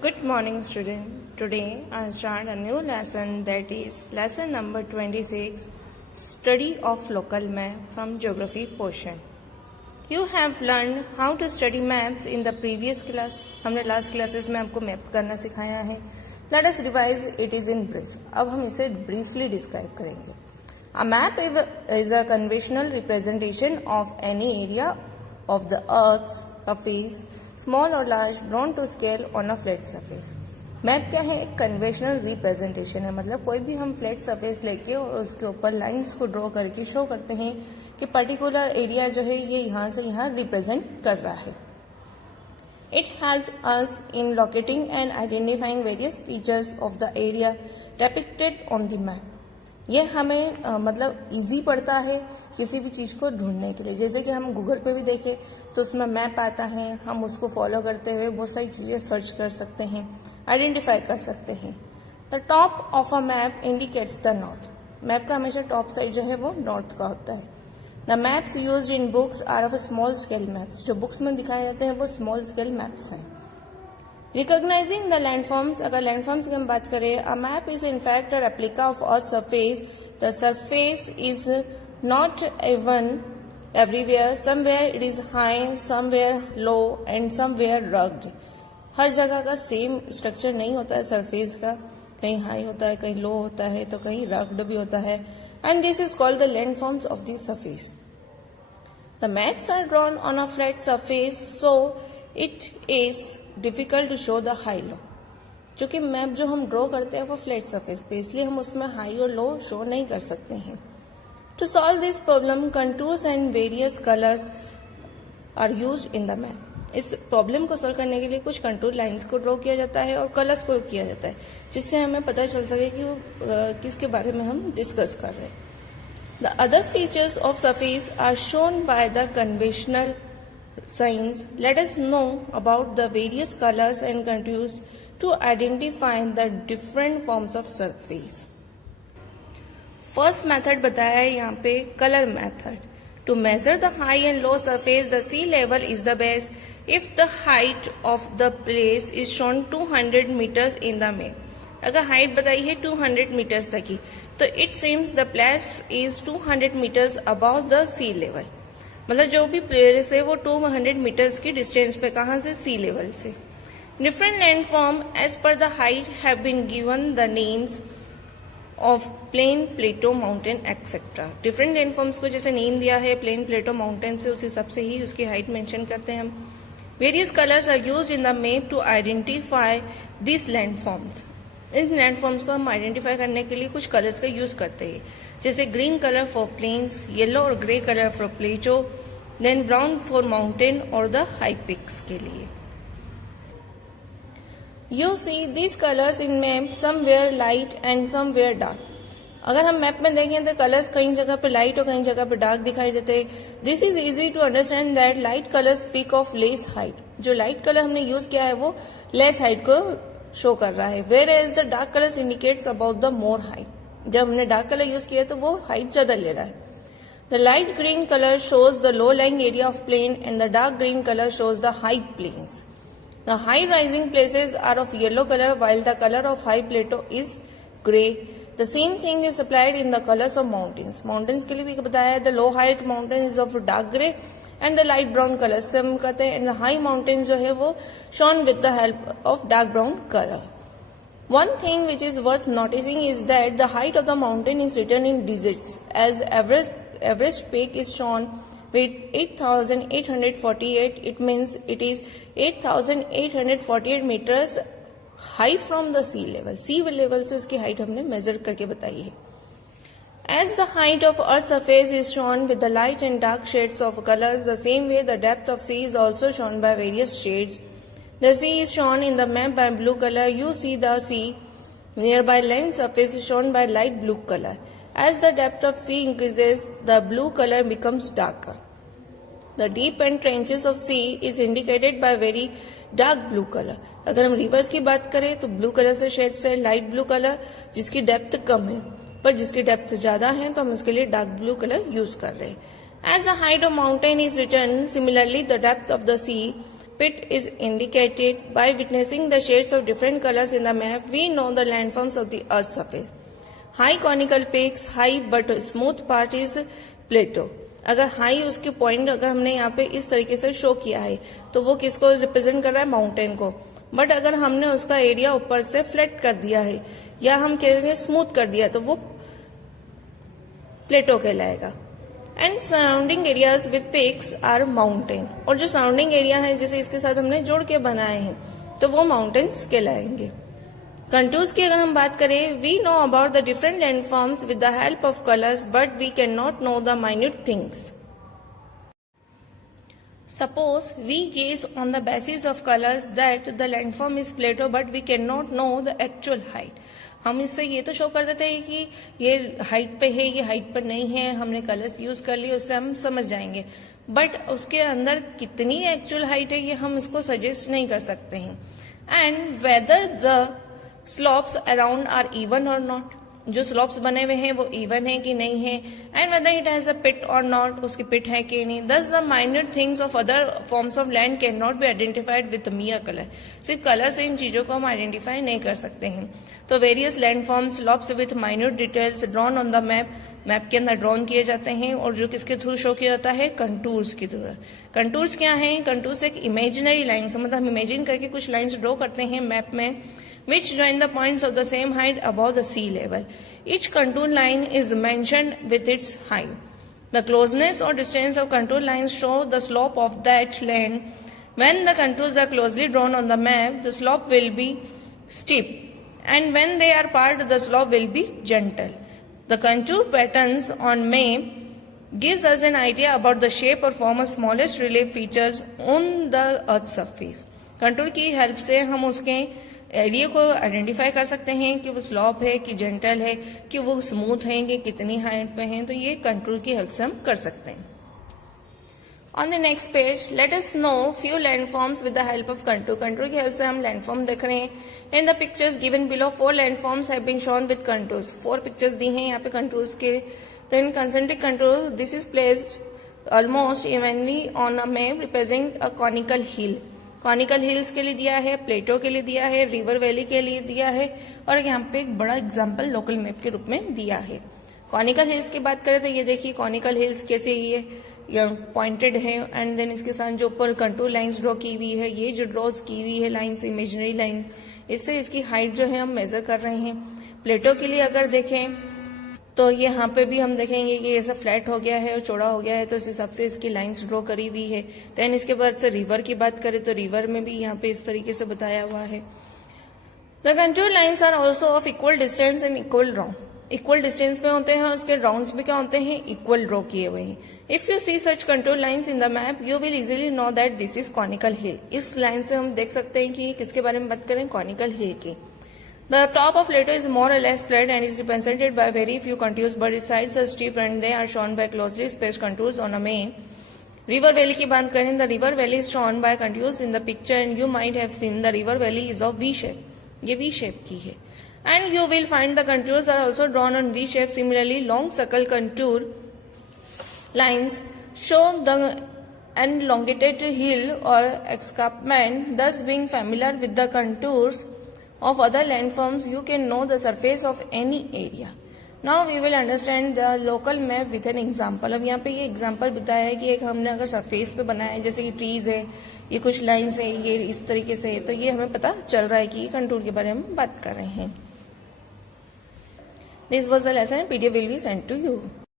Good morning, student. Today I start a new lesson, that is lesson number 26, Study of Local Map from Geography portion. You have learned how to study maps in the previous class. हमने last classes में आपको map करना सिखाया है. Let us revise it is in brief. अब हम इसे briefly describe करेंगे. A map is a conventional representation of any area of the Earth's surface, small or large, drawn to scale on a flat surface. Map क्या है? एक conventional representation है. मतलब कोई भी हम फ्लैट सरफेस लेके और उसके ऊपर लाइंस को ड्रॉ करके शो करते हैं कि पर्टिकुलर एरिया जो है ये यहाँ से यहाँ रिप्रेजेंट कर रहा है. It help us in locating and identifying various features of the area depicted on the map. ये हमें मतलब इजी पड़ता है किसी भी चीज़ को ढूंढने के लिए. जैसे कि हम गूगल पे भी देखें तो उसमें मैप आता है, हम उसको फॉलो करते हुए बहुत सारी चीज़ें सर्च कर सकते हैं, आइडेंटिफाई कर सकते हैं. The top of a map indicates the north. Map का हमेशा टॉप साइड जो है वो नॉर्थ का होता है. The maps used in books are of small scale maps. जो बुक्स में दिखाए जाते हैं वो स्मॉल स्केल मैप्स हैं. Recognizing the landforms, अगर landforms की हम बात करें, a map is in fact a replica of Earth's surface. The surface is not even everywhere. Somewhere it is high, somewhere low, and somewhere rugged. हर जगह का same structure नहीं होता है सरफेस का. कहीं हाई होता है, कहीं लो होता है, तो कहीं रग्ड भी होता है. And this is called the landforms of the surface. The maps are drawn on a flat surface, so it is difficult to show the high low. क्योंकि मैप जो हम ड्रॉ करते हैं वो फ्लैट सरफेस पे, इसलिए हम उसमें हाई और लो शो नहीं कर सकते हैं. To solve this problem contours and various colours are used in the map. इस प्रॉब्लम को सॉल्व करने के लिए कुछ कंटूर लाइंस को ड्रॉ किया जाता है और कलर्स को किया जाता है, जिससे हमें पता चल सके कि वो किसके बारे में हम डिस्कस कर रहे हैं. The other features of surface are shown by the conventional signs. Let us know about the various colors and contours to identify the different forms of surface. First method बताया है यहाँ पे color method. To measure the high and low surface, the sea level is the best. If the height of the place is shown 200 meters in the map, अगर height बताई है 200 meters तक की, तो it seems the place is 200 meters above the sea level. मतलब जो भी place है वो 200 मीटर्स की डिस्टेंस पे, कहाँ से? सी लेवल से. Different landform as per the height have been given the names of plain, plateau, mountain etcetera. Different landforms को जैसे नेम दिया है प्लेन, प्लेटो, माउंटेन से, उस हिसाब से ही उसकी हाइट मेंशन करते हैं हम. Various colours are used in the map to identify this landforms. इन लैंडफॉर्म्स को हम आइडेंटिफाई करने के लिए कुछ कलर्स का यूज करते हैं, जैसे green colour for plains, yellow और grey colour for plateau, then brown for mountain और द हाई पिक्स के लिए. You see this colours in map, somewhere light and somewhere dark. अगर हम मैप में देखें तो कलर्स कई जगह पे लाइट और कई जगह पे डार्क दिखाई देते हैं. This is easy to understand that light colour speak of less height. जो लाइट कलर हमने यूज किया है वो लेस हाइट को शो कर रहा है, where as the dark colours indicates about the more height. जब हमने डार्क कलर यूज किया तो वो हाइट ज्यादा ले रहा है. The light green colour shows the low lying area of plain and the dark green colour shows the high plains. The high rising places are of yellow colour while the color of high plateau is gray. The same thing is applied in the colors of mountains. Mountains के लिए भी बताया है, the low height mountain is of dark gray and the light brown color. से हम कहते हैं and the high mountain जो है वो shown with the help of dark brown color. One thing which is worth noticing is that the height of the mountain is written in digits, as Everest peak is shown with 8,848. It means it is 8,848 meters high from the sea level. Sea level से उसकी height हमने measure करके बताई है. As the height of Earth's surface is shown with the light and dark shades of colors, the same way the depth of sea is also shown by various shades. The sea is shown in the map by blue color. You see the sea nearby land surface is shown by light blue color. As the depth of sea increases, the blue color becomes darker. The deep end trenches of sea is indicated by very dark blue color. अगर हम reverse की बात करें तो blue colour से shade से light blue colour, जिसकी depth कम है, पर जिसकी डेप्थ ज्यादा है तो हम उसके लिए डार्क ब्लू कलर यूज कर रहे हैं. As the height of mountain is written, similarly the depth of the sea pit is indicated. By witnessing the shades of different colors in the map, we know the landforms of the Earth's surface. High conical peaks, high but smooth part is plateau. अगर high उसके point अगर हमने यहाँ पे इस तरीके से show किया है तो वो किसको रिप्रेजेंट कर रहा है, माउंटेन को. बट अगर हमने उसका एरिया ऊपर से फ्लैट कर दिया है या हम कहेंगे स्मूथ कर दिया तो वो प्लेटो कहलाएगा. And surrounding areas with peaks are mountain. और जो सराउंडिंग एरिया है जैसे इसके साथ हमने जोड़ के बनाए हैं तो वो माउंटेन्स कहलाएंगे. कंटूर्स की अगर हम बात करें, we know about the different landforms with the help of colours but we can not know the minute things. Suppose we gaze on the basis of colors that the landform is plateau but we cannot know the actual height. हम इससे ये तो show कर देते हैं कि ये height पे है, ये हाइट पर नहीं है, हमने कलर्स यूज कर लिए, उससे हम समझ जाएंगे. बट उसके अंदर कितनी एक्चुअल हाइट है ये हम इसको सजेस्ट नहीं कर सकते हैं. And whether the slopes around are even or not. जो स्लोप्स बने हुए हैं वो इवन है कि नहीं है. And whether it has a pit or not, उसकी पिट है कि नहीं. Thus the minute things of other forms of land can not be identified with mere colour. सिर्फ कलर से इन चीजों को हम आइडेंटिफाई नहीं कर सकते हैं. तो various land forms slopes with minute details drawn on the map, map के अंदर ड्रॉन किए जाते हैं. और जो किसके थ्रू शो किया जाता है, कंटूर्स के थ्रू. कंटूर्स क्या है, कंटूर्स एक इमेजिनरी लाइन्स, मतलब हम इमेजिन करके कुछ लाइन्स ड्रॉ करते हैं मैप में, which join the points of the same height above the sea level. Each contour line is mentioned with its height. The closeness or distance of contour lines show the slope of that land. When the contours are closely drawn on the map, the slope will be steep, and when they are apart, the slope will be gentle. The contour patterns on map gives us an idea about the shape or form of smallest relief features on the Earth's surface. Contour की help से हम उसके area को identify कर सकते हैं कि वो स्लॉप है कि जेंटल है कि वो स्मूथ है कि कितनी हाइट पे है. तो ये कंटूर की हेल्प से हम कर सकते हैं. On the next page let us know few landforms with the help of contour. Contour की हेल्प से हम लैंडफॉर्म देख रहे हैं. In the pictures given below 4 landforms have been shown with contours. 4 pictures दी हैं यहाँ पे कंटूर्स के. Then concentric contour, this is placed almost evenly on a map represent a conical hill. Conical hills के लिए दिया है, प्लेटो के लिए दिया है, रिवर वैली के लिए दिया है, और यहाँ पे एक बड़ा एग्जाम्पल लोकल मैप के रूप में दिया है. कॉनिकल हिल्स की बात करें तो ये देखिए कॉनिकल हिल्स कैसे ये पॉइंटेड है. एंड देन इसके साथ जो ऊपर कंटूर लाइंस ड्रॉ की हुई है, ये जो ड्रॉज की हुई है लाइंस, इमेजिनरी लाइन, इससे इसकी हाइट जो है हम मेजर कर रहे हैं. प्लेटो के लिए अगर देखें तो यहाँ पे भी हम देखेंगे कि ऐसा फ्लैट हो गया है और चौड़ा हो गया है, तो इस हिसाब से इसकी लाइंस ड्रॉ करी हुई है. देन इसके बाद से रिवर की बात करें तो रिवर में भी यहाँ पे इस तरीके से बताया हुआ है. The contour lines are also of equal distance and equal round. Equal distance में होते हैं और उसके राउंड्स भी क्या होते हैं, इक्वल ड्रॉ किए हुए हैं. If you see such contour lines in the map you will easily know that this is conical hill. इस लाइन से हम देख सकते हैं कि किसके बारे में बात करें, कॉनिकल हिल की. The top of Plateau is more or less flat and is represented by very few contours, but its sides are steep and they are shown by closely spaced contours on a map. River Valley की बात करें, the river valley is shown by contours in the picture and you might have seen the river valley is of V shape. ये V shape की है. And you will find the contours are also drawn on V shape. Similarly, long circle contour lines show the elongated hill or escarpment. Thus, being familiar with the contours of other landforms, you can know the surface of any area. Now we will understand the local map with an example. अब यहाँ पे ये example बताया है कि एक हमने अगर सरफेस पे बनाया है, जैसे कि ट्रीज है, ये कुछ लाइंस है, ये इस तरीके से है, तो ये हमें पता चल रहा है कि ये कंटूर के बारे में बात कर रहे हैं. This was the lesson. PDF will be sent to you.